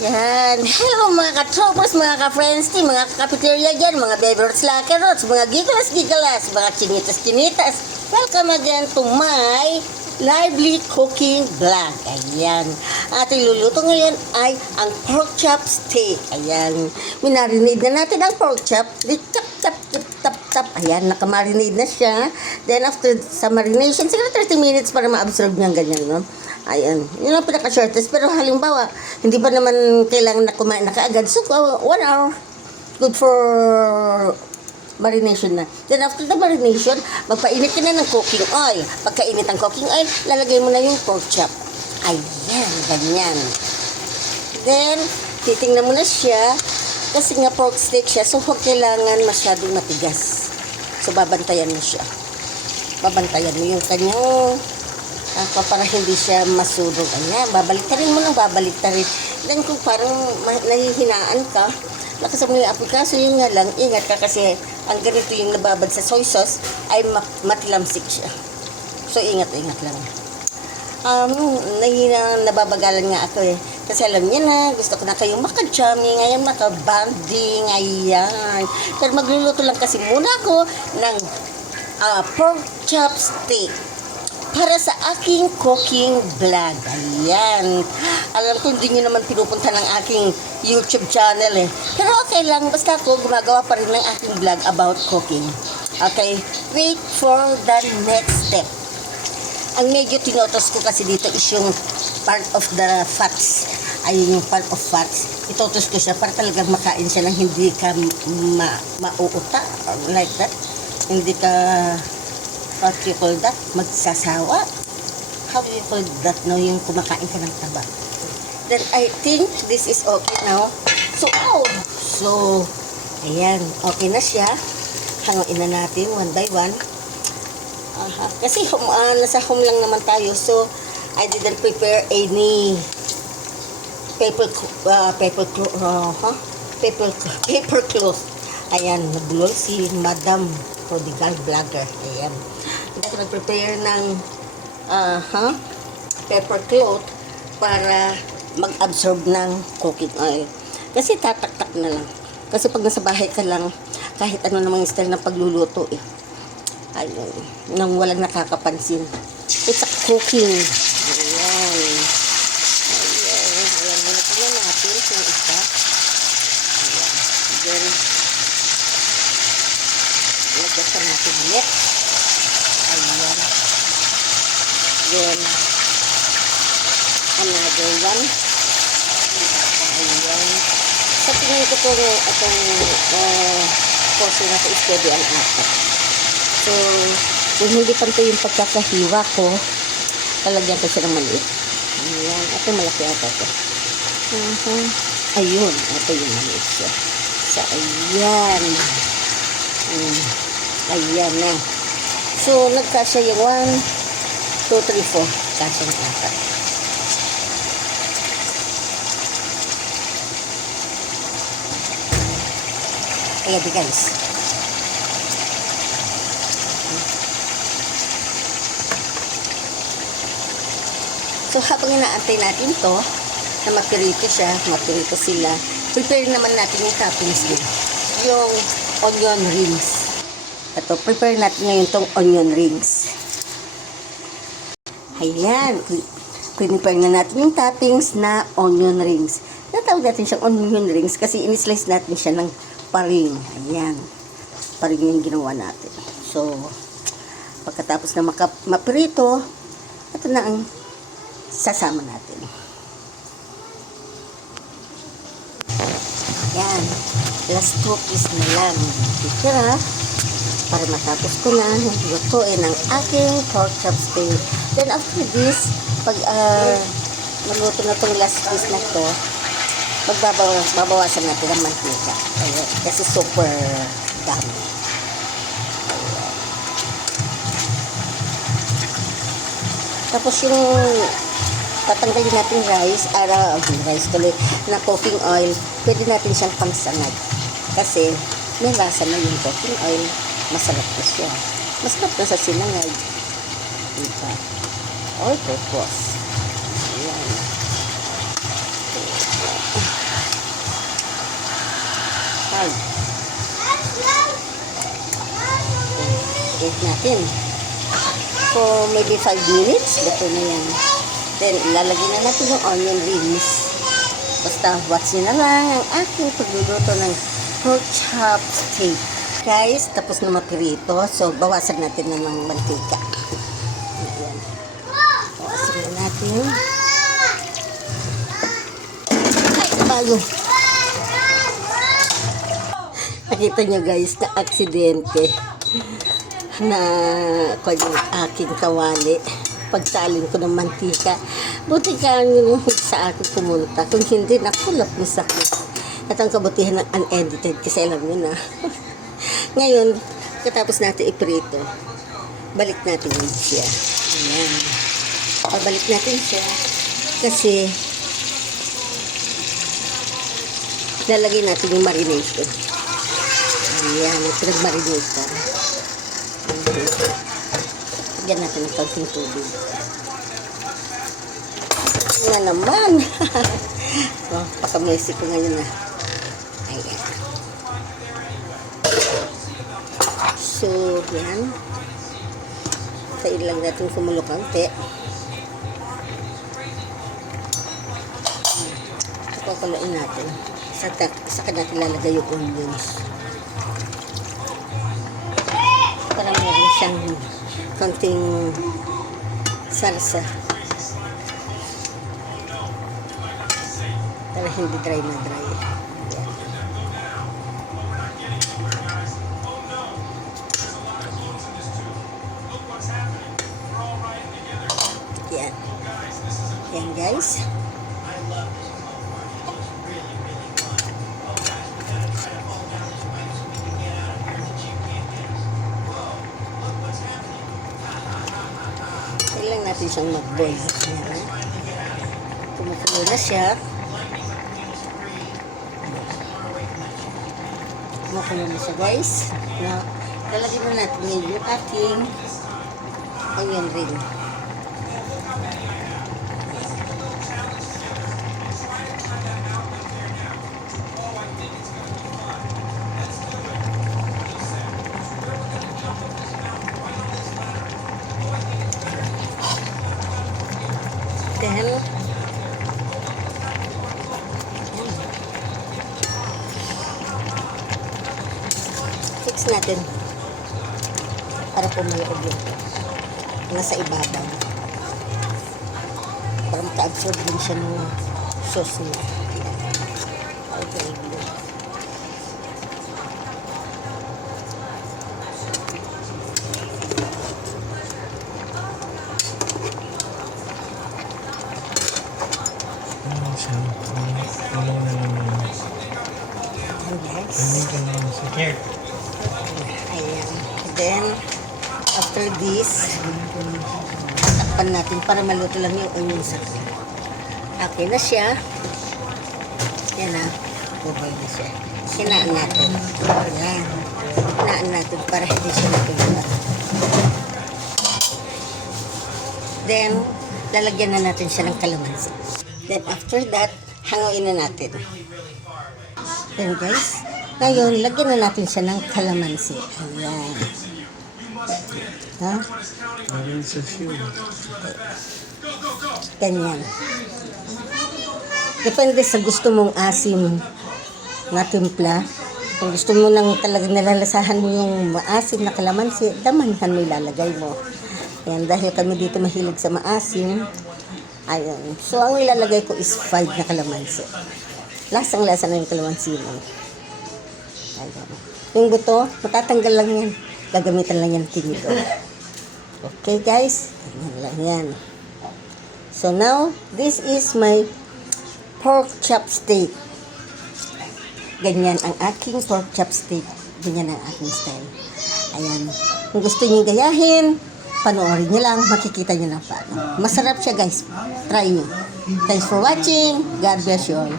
Yan. Hello mga ka-troopers, mga ka-friends team, mga ka-cafeteria dyan, mga beavers lakerots, mga gigalas, mga chinitas. Welcome again to my lively cooking vlog. Ayan. Ating luluto ngayon ay ang pork chop steak. Ayan. Minarinade na natin ang pork chop. Tap. Ayan, nakamarinade na siya. Then after sa marination, siguro 30 minutes para ma-absorb niyang ganyan, no? Ayan. Yun ang pinaka-shortest. Pero halimbawa, hindi pa naman kailangan na kumain na kaagad. So, 1 hour. Good for marination na. Then, after the marination, magpainit ka na ng cooking oil. Pagkainit ng cooking oil, lalagay mo na yung pork chop. Ayan, ganyan. Then, titingnan mo na siya. Kasi nga pork steak siya, so huwag kailangan masyadong matigas. So, babantayan mo siya. Babantayan mo yung kanyang para hindi siya masurog. Ayan, babaliktarin mo lang, babaliktarin. Then kung parang nahihinaan ka, lakasan mo yung apoy. Kaso yun nga lang, ingat ka kasi ang ganito yung nababad sa soy sauce ay matilamsik siya. So ingat lang. Nababagalan nga ako eh. Kasi alam niya na, gusto ko na kayong maka-chummy, ngayon maka-banding, ayan. Pero magluluto lang kasi muna ako ng pork chop steak para sa aking cooking vlog. Ayan. Alam ko hindi nyo naman pinupunta ng aking YouTube channel eh. Pero okay lang, basta ako gumagawa pa rin ng aking vlog about cooking. Okay, wait for the next step. Ang medyo tinotos ko kasi dito is yung part of the fats. Ayun yung part of fats. Itotos ko siya para talagang makain siya ng hindi ka mauuta. Like that. Hindi ka, what you call that? Magsasawa. How do you call that? No, yung kumakain ka ng taba. Then I think this is okay now. So, ayan. Okay na siya. Hanguin na natin one by one. Kasi nasa home lang naman tayo. So, I didn't prepare any paper cloth. Ayan, nabulol si Madam Prodigal Vlogger. Ayan. Hindi ako nag-prepare ng paper cloth para mag-absorb ng cooking oil. Kasi tataktak na lang. Kasi pag nasa bahay ka lang, kahit ano namang style ng pagluluto eh. Ayun. Nang walang nakakapansin. It's a cooking. Ayan. Ayan. Tingnan natin yung isa. Ayan. Then, lagyan natin ulit. Ayan. Then, another one. Ayan. Sa tingin ko po itong portion na ito is pwede ang apat. So, kung hindi pantay yung pagkakahiwa ko, talagyan ko siya ng maliit. Ayan. Ito malaki ata ito. Ayun. Ito yung maliit siya. So, ayan. Ayan na. So, nagkasya yung 1, 2, 3, 4. Kasya ng apat. Ayan guys. So, habang inaantay natin to, na mapirito sila, prepare naman natin yung toppings din. Yung onion rings. Ito, prepare natin ngayon tong onion rings. Ayan. Prepare na natin yung toppings na onion rings. Natawag natin siyang onion rings kasi in-slice natin siya ng paring. Ayan. Paring yung ginawa natin. So, pagkatapos na mapirito, ito na ang sasama natin. Yan. Last 2 pieces na lang. Titira. Para matapos ko na lutuin ang aking pork chop steak. Then after this, pag maluto na itong last piece na to, babawasan natin ang mantika. Ayan. Kasi super dami. Tapos yung tatanggalin natin rice tuloy na cooking oil, pwede natin siyang pangsangag. Kasi may lasa na yung cooking oil, masarap na siya. Masarap na sa sinangag. Diba? Or purpose. Ayan. marinate natin. So, maybe 5 minutes. Luto na yan. Then, ilalagay na natin yung onion rings. Basta, watch nyo na lang ang aking pagluluto ng pork chop steak. Guys, tapos na mapirito. So, bawasan natin na ng mantika. Ayan. Bawasan na natin. Ay, bago. Nakita nyo guys, na aksidente na yung aking kawali. Pagsalin ko ng mantika. Buti ka yung sa akin pumunta. Kung hindi, nakulap mo sa akin. At ang kabutihan ng unedited kasi alam nyo na. Ngayon, katapos natin iprito, balik natin yun siya. Ayan. Pabalik natin siya kasi lalagay natin yung marination. Ayan, pinag-marinate ka. Lagyan natin ng kaunting tubig. Yan na naman. Oh, pakamesi ko ngayon na. Ayan. So, yan. Tayo lang natin kumulo kaunti. Pakukuluin natin. Saka natin lalagay yung onions. Para meron siyang konting salsa. Para hindi dry na dry. Yan. Yan guys. Kailangan natin siyang mag-boil. Yan. Kumukulo na siya. Kumukulo na siya guys. Now, lalagyan na natin yung ating onion ring. Then, fix natin para pumayog yun nasa ibabaw para maka-absorb din siya ng sauce niya. Okay. Here. Ayan. Then, after this, takpan natin para maluto lang yung onion sa okay na siya. Yan na. Bubay na siya. Hinaan natin. Ayan. Hinaan natin para hindi siya matulutan. Then, lalagyan na natin siya ng kalamansi. Then, after that, hanguin na natin. Then, guys, ngayon, lagyan na natin siya ng kalamansi. Ayan. Ha? Ganyan. Depende sa gusto mong asim na timpla. Kung gusto mo nang talagang nalalasahan mo yung maasim na kalamansi, damanhan mo ilalagay mo. Ayan, dahil kami dito mahilig sa maasim. Ayun. So, ang ilalagay ko is 5 na kalamansi. Lasang-lasa na yung kalamansi mo. Ayan. Yung buto, matatanggal lang yan. Gagamitan lang yan tinidor. Okay guys, ayan lang yan. So now, this is my pork chop steak. Ganyan ang aking pork chop steak. Ganyan ang aking style. Ayan. Kung gusto niyo gayahin, panoorin niyo lang, makikita niyo na paano. Masarap siya guys. Try niyo. Thanks for watching. God bless you all.